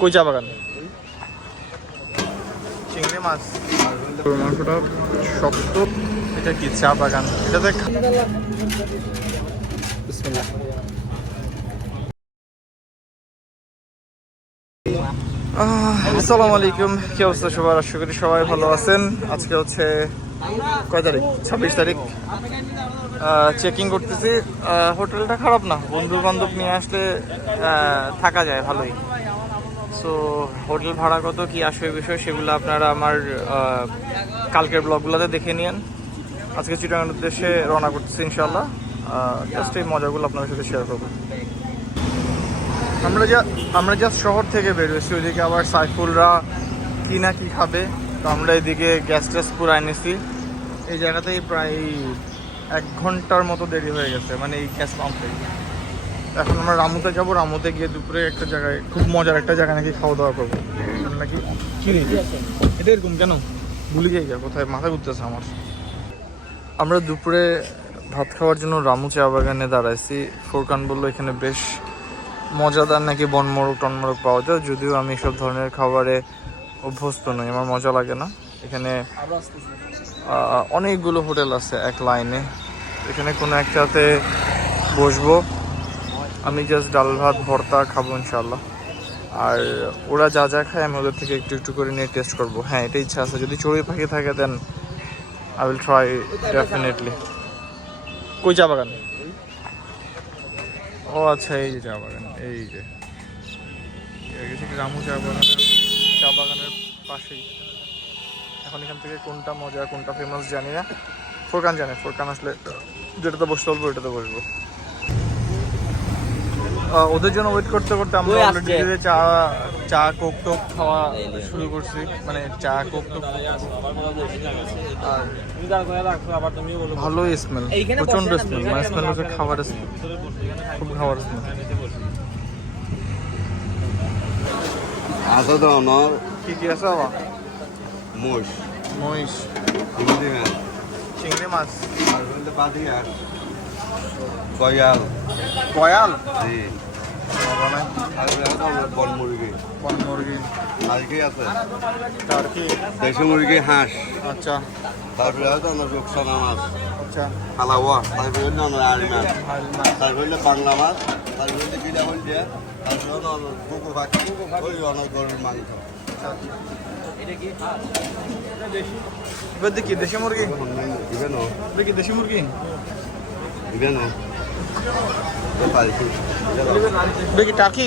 কই চা বাগান? চিংড়ি মাছ। মাংসটা শক্ত। এটা কি চা বাগান? এটাতে আসসালামু আলাইকুম। কি অবস্থা সবার? আশা করি সবাই ভালো আছেন। আজকে হচ্ছে কয় তারিখ? ছাব্বিশ তারিখ। চেকিং করতেছি। হোটেলটা খারাপ না। বন্ধু বান্ধব নিয়ে আসলে থাকা যায় ভালোই। সো হোটেল ভাড়া কত কি আসবে বিষয় সেগুলো আপনারা আমার কালকের ব্লগগুলোতে দেখে নিন আজকে চিটাগাঙ্গের উদ্দেশ্যে রওনা করতেছি ইনশাল্লাহ জাস্ট এই মজাগুলো আপনাদের সাথে শেয়ার করব। আমরা যা, আমরা জাস্ট শহর থেকে বেরোয়েছি ওইদিকে আবার সাইফুলরা কি না কি খাবে, তো আমরা এদিকে গ্যাস ট্যাস পুরো এনেছি এই জায়গাতেই প্রায় এক ঘণ্টার মতো দেরি হয়ে গেছে মানে এই গ্যাস পাম্পে এখন আমরা রামুতে যাব রামুতে গিয়ে দুপুরে একটা জায়গায় খুব মজার একটা জায়গায় নাকি খাওয়া দাওয়া করব। নাকি চিনি এটা এরকম কেন? ভুলে যাই যা কোথায়? মাথা ঘুরতেছে আমার। আমরা দুপুরে ভাত খাওয়ার জন্য রামু চা বাগানে দাঁড়াইছি। ফোরকান বলল এখানে বেশ মজাদার নাকি বনমোরগ টনমোরগ পাওয়া যায়। যদিও আমি সব ধরনের খাবারে অভ্যস্ত নই আমার মজা লাগে না। এখানে অনেকগুলো হোটেল আছে এক লাইনে। এখানে কোনো একটাতে বসবো। আমি জাস্ট ডাল ভাত, ভর্তা খাব ইনশাল্লাহ আর ওরা যা যা খায় আমি ওদের থেকে একটু একটু করে নিয়ে টেস্ট করব। হ্যাঁ এটা ইচ্ছা আছে। যদি চড়ুই পাখি থাকে then I will try definitely কই চা বাগান? ও আচ্ছা এই যে চা বাগান, এই যে। রামু চা বাগানের চা বাগানের পাশেই। এখন এখান থেকে কোনটা মজা, কোনটা ফেমাস জানি না। ফোরকান জানে, ফোরকান আসলে যেটাতে বসতে বলব, ওইটাতে বসবো। ওদের জন্য ওয়েট করতে করতে আমরা অলরেডি? চা চা কোক টোক খাওয়া শুরু করছি। মানে চা কোক টোক আর ভালোই স্মেল এইখানে প্রচণ্ড স্মেল মানে স্মেল হচ্ছে খাবারের স্মেল খুব খাবারের স্মেল আছে তো আমার কি কি আছে বাবা? মোষ মহিষ। চিংড়ি মাছ। চিংড়ি মাছ। আর বলতে পাতি আর। কয়াল। কয়াল? জি। বন মুরগি? বন মুরগি। আছে? টার্কি। দেশি মুরগি হাঁস। আচ্ছা। তারপরে হয়তো আমার রুকসানা মাছ আচ্ছা। হালাওয়া। তারপরে হলো আমার আড়ি মাছ। হাইল মাছ। তারপরে হলো বাংলা মাছ। তারপরে হলো কিনা হল তারপরে হলো আমার কুকু পাখি। ওই অনেক গরুর মাংস। এবার দেখি দেশি মুরগি? দেশি মুরগি? দেখি টার্কি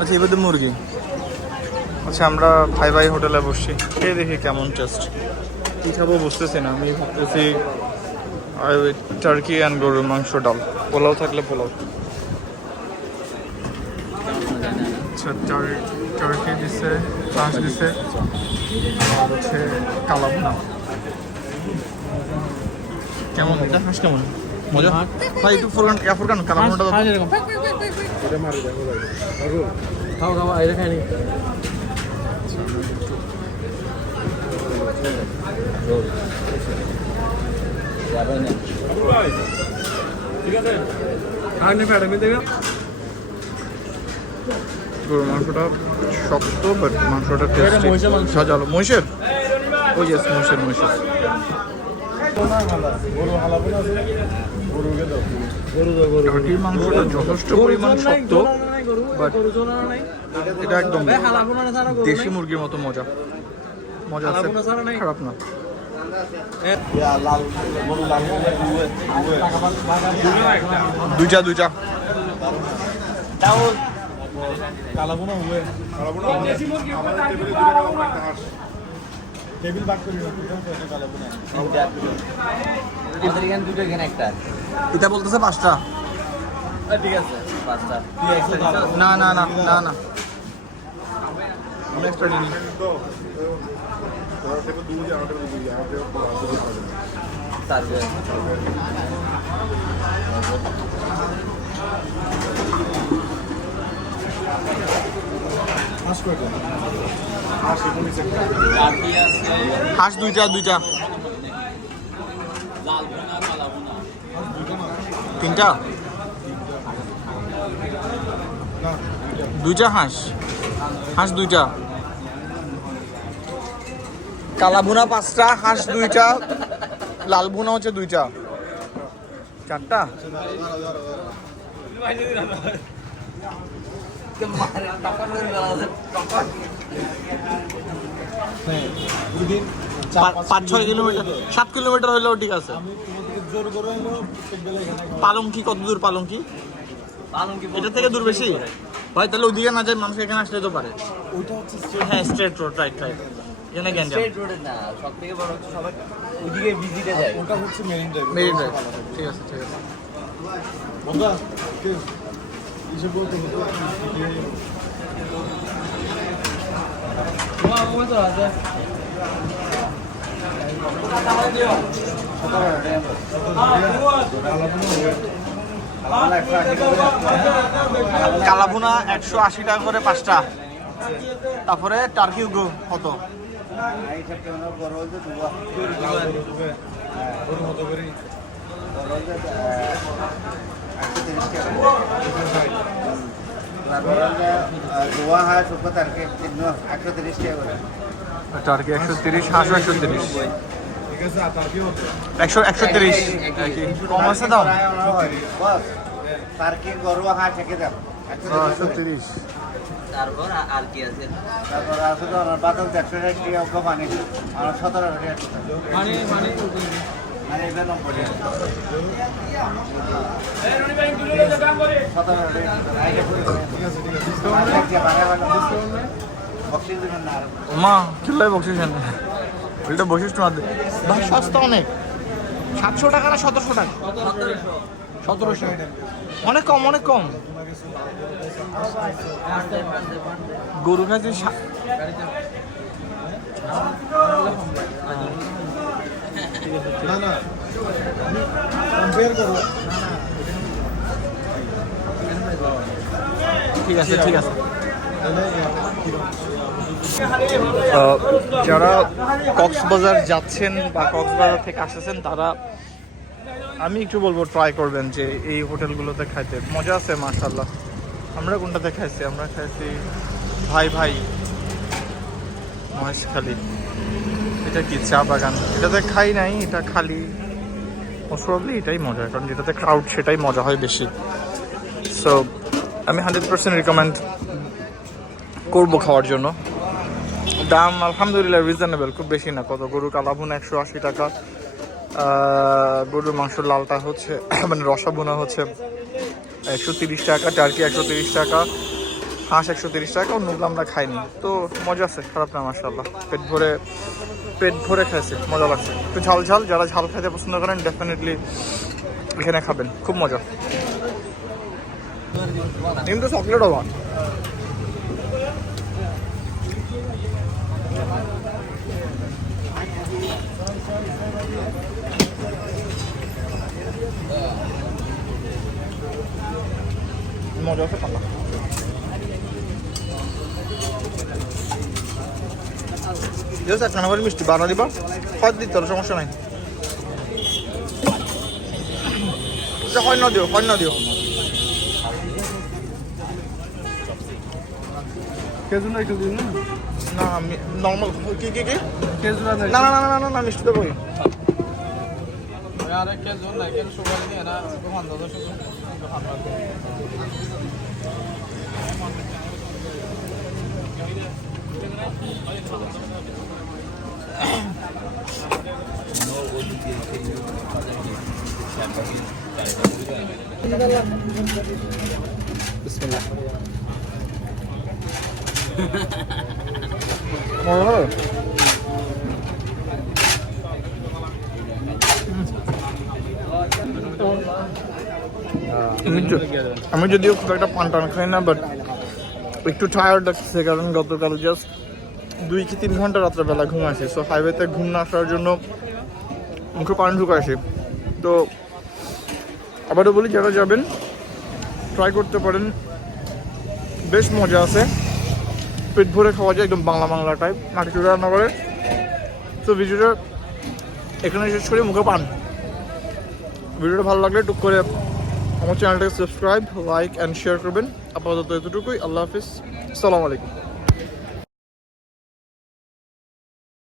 আচ্ছা এবার মুরগি। আচ্ছা আমরা ভাই ভাই হোটেলে বসছি। খেয়ে দেখি কেমন টেস্ট কী খাব বুঝতেছি না। আমি ভাবতেছি টার্কি অ্যান্ড গরুর মাংস, ডাল। পোলাও থাকলে পোলাও। আচ্ছা টার্কি দিছে পাঁচ দিছে আর হচ্ছে কালাবনা কেমন এটা? হাঁস কেমন? মজা? ভাই একটু ফুরকান ফুরকান কালাবনাটা দাও। তো। খাও খাও এটা খাই নি গরুর মাংসটা শক্ত বাট মাংসটা মাংস। সাজালো। মহিষের? ওই ইয়েস মহিষের মহিষের। টার্কির মাংসটা যথেষ্ট পরিমাণ শক্ত but এটা একদম দেশি মুরগির মতো মজা। মজা আছে। হালাবোনা ছাড়া নাই? খারাপ না লাল গরু লাল দুইটা দুইটা দুটো এখানে একটা এটা বলতেছে পাঁচটা। ঠিক আছে পাঁচটা। না না না না না। আমি এক্সপার্ট নি তারপরে। হাঁস দুইটা দুইটা। তিনটা? দুইটা হাঁস। হাঁস দুইটা। কালা বুনা পাঁচটা, হাঁস দুইটা। লাল বুনা হচ্ছে দুইটা। চারটা? পাঁচ ছয় কিলোমিটার সাত কিলোমিটার হইলেও ঠিক আছে। পালঙ্কি কত দূর পালঙ্কি পালঙ্কি এটা থেকে দূর বেশি? ভাই তাহলে ওদিকে না যায় মানুষ এখানে আসলে তো পারে। হ্যাঁ স্ট্রেট রোড রাইট রাইট এখানে গ্যাঞ্জাম স্ট্রেট রোডে না সব থেকে বড় হচ্ছে সবাই ওইদিকে ভিজিটে যায়। ওটা হচ্ছে মেরিন ড্রাইভ মেরিন ড্রাইভ ঠিক আছে ঠিক আছে। বন্ধা কালাভুনা একশো আশি টাকা করে পাঁচটা। তারপরে টার্কি উগো কত? করে গোয়া হয় সুপার তারকে একশো তিরিশ টাকা করে টার্কি একশো তিরিশ হাঁসও একশো তিরিশ ঠিক আছে আর তার কি হতো একশো একশো তিরিশ কম আছে দাম বস গরুয়া হাঁস একে দাম একশো একশো তিরিশ তারপর আর কি আছে তারপর আছে তো বাদল একশো ষাট টাকা পানি আমার সতেরো টাকা মা কিল্লাই বকশিস ওইটা বকশিস ভাই সস্তা অনেক। সাতশো টাকা না সতেরোশো টাকা? সতেরোশো। অনেক কম অনেক কম। গরু খাচ্ছে না না। কম্পেয়ার করো ঠিক আছে ঠিক আছে। যারা কক্সবাজার যাচ্ছেন বা কক্সবাজার থেকে আসতেছেন তারা আমি একটু বলব ট্রাই করবেন যে এই হোটেলগুলোতে খাইতে। মজা আছে মার্শাল্লাহ আমরা কোনটাতে খাইছি? আমরা খাইছি ভাই ভাই মহেশখালী। এটা কি চা বাগান? এটাতে খাই নাই, এটা খালি। মোস্ট প্রবলি এটাই মজা, কারণ যেটাতে ক্রাউড সেটাই মজা হয় বেশি। সো আমি হান্ড্রেড পার্সেন্ট রিকমেন্ড করব খাওয়ার জন্য। দাম আলহামদুলিল্লাহ রিজনেবল খুব বেশি না। কত গরু কালাভুন একশো আশি টাকা। গরুর মাংস লালটা হচ্ছে মানে রসাভুনা হচ্ছে একশো তিরিশ টাকা টার্কি একশো তিরিশ টাকা, হাঁস একশো তিরিশ টাকা অন্যগুলো আমরা খাইনি। তো মজা আছে, খারাপ না মার্শাল্লাহ পেট ভরে পেট ভরে খাইছে, মজা লাগছে। একটু ঝাল ঝাল, যারা ঝাল খাইতে পছন্দ করেন ডেফিনেটলি এখানে খাবেন। খুব মজা। নিম তো চকলেট হবা। মজা আছে পাল্লা। ঠিক আছে একটা মিষ্টি বানা দিবা। খত দিতে হবে সমস্যা নাই। হয় না দিও হয় না দিও। খেজুরা একটু দিন না? আমি নর্মাল কি কি কি? খেজুরা না না না না না না মিষ্টি দেবো আরে খেজুর না কেন সুগার নিয়ে না দোকান দাদা সুগার দোকান দাদা আমি যদিও খুব একটা পান টান খাই না বাট একটু টায়ার্ড লাগছে, কারণ গতকাল জাস্ট দুই কি তিন ঘণ্টা রাত্রেবেলা ঘুম আসে। সো হাইওয়েতে ঘুম না আসার জন্য মুখে পানি আসে তো, আবারও বলি, যারা যাবেন ট্রাই করতে পারেন। বেশ মজা আছে। পেট ভরে খাওয়া যায় একদম বাংলা বাংলা টাইপ মাটি চুড়ে রান্না করে। তো ভিডিওটা এখানে শেষ করে, মুখে পান। ভিডিওটা ভালো লাগলে টুক করে আমার চ্যানেলটাকে সাবস্ক্রাইব লাইক অ্যান্ড শেয়ার করবেন। আপাতত এতটুকুই, আল্লাহ হাফিজ। আসসালামু আলাইকুম।